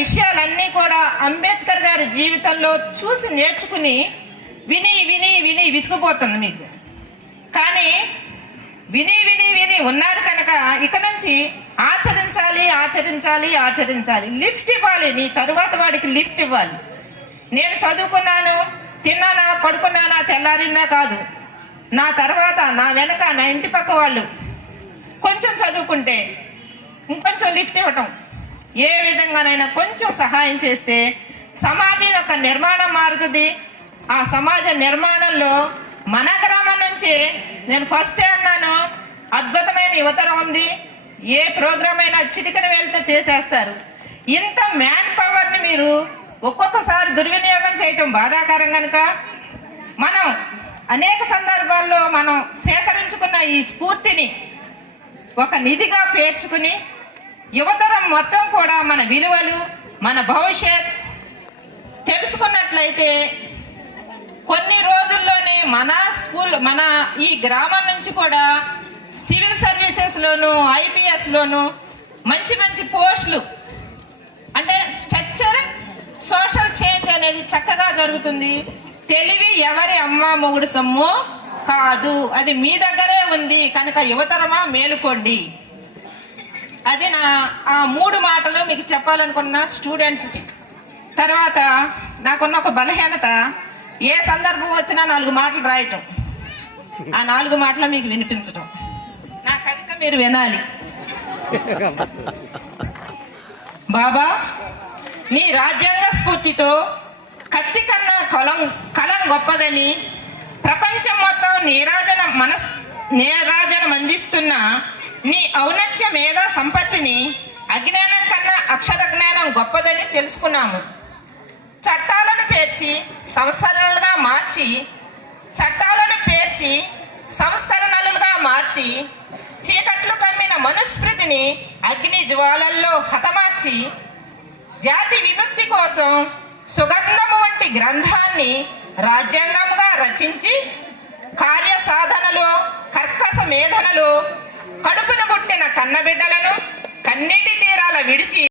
విషయాలన్నీ కూడా అంబేద్కర్ గారి జీవితంలో చూసి నేర్చుకుని విని విని విని విసుగుపోతుంది మీకు. కానీ విని విని విని ఉన్నారు కనుక ఇక నుంచి ఆచరించాలి ఆచరించాలి ఆచరించాలి. లిఫ్ట్ ఇవ్వాలి, నీ తరువాత వాడికి లిఫ్ట్ ఇవ్వాలి. నేను చదువుకున్నాను, తిన్నానా, పడుకున్నానా, తెల్లారిందా కాదు. నా తర్వాత నా వెనక నా ఇంటి పక్క వాళ్ళు కొంచెం చదువుకుంటే ఇంకొంచెం లిఫ్ట్ ఇవ్వటం, ఏ విధంగానైనా కొంచెం సహాయం చేస్తే సమాజం యొక్క నిర్మాణం మారుతుంది. ఆ సమాజ నిర్మాణంలో మన గ్రామం నుంచి నేను ఫస్టే అన్నాను, అద్భుతమైన యువతరం ఉంది. ఏ ప్రోగ్రామ్ అయినా చిటికన వెళ్తే చేసేస్తారు. ఇంత మ్యాన్ పవర్ని మీరు ఒక్కొక్కసారి దుర్వినియోగం చేయటం బాధాకరం కనుక మనం అనేక సందర్భాల్లో మనం సేకరించుకున్న ఈ స్ఫూర్తిని ఒక నిధిగా పేర్చుకుని యువతరం మొత్తం కూడా మన విలువలు, మన భవిష్యత్ తెలుసుకున్నట్లయితే కొన్ని రోజుల్లోనే మన ఈ గ్రామం నుంచి కూడా సివిల్ సర్వీసెస్లోను, ఐపీఎస్లోను మంచి మంచి పోస్టులు, అంటే స్ట్రక్చర్ సోషల్ చేంజ్ అనేది చక్కగా జరుగుతుంది. తెలివి ఎవరి అమ్మ మొగుడు సొమ్ము కాదు, అది మీ దగ్గరే ఉంది కనుక యువతరమా మేలుకోండి. అది ఆ 3 మాటలు మీకు చెప్పాలనుకున్న స్టూడెంట్స్కి. తర్వాత నాకున్న ఒక బలహీనత, ఏ సందర్భం వచ్చినా 4 మాటలు రాయటం, ఆ 4 మాటలు మీకు వినిపించడం. నా కవిత మీరు వినాలి. బాబా, నీ రాజ్యాంగ స్ఫూర్తితో కత్తి కన్నా కలం గొప్పదని ప్రపంచం మొత్తం నీరాజనం అందిస్తున్న నీ ఔన్నత్య మేధా సంపత్తిని అజ్ఞానం కన్నా అక్షర జ్ఞానం గొప్పదని తెలుసుకున్నాము. చట్టాలను పేర్చి సంస్కరణలుగా మార్చి చీకట్లు కమ్మిన మనుస్మృతిని అగ్ని జ్వాలల్లో హతమార్చి జాతి విముక్తి కోసం సుగంధము వంటి గ్రంథాన్ని రాజ్యాంగంగా రచించి కార్యసాధనలో కర్కశ మేధనలో కడుపున పుట్టిన కన్నబిడ్డలను కన్నీటి తీరాల విడిచి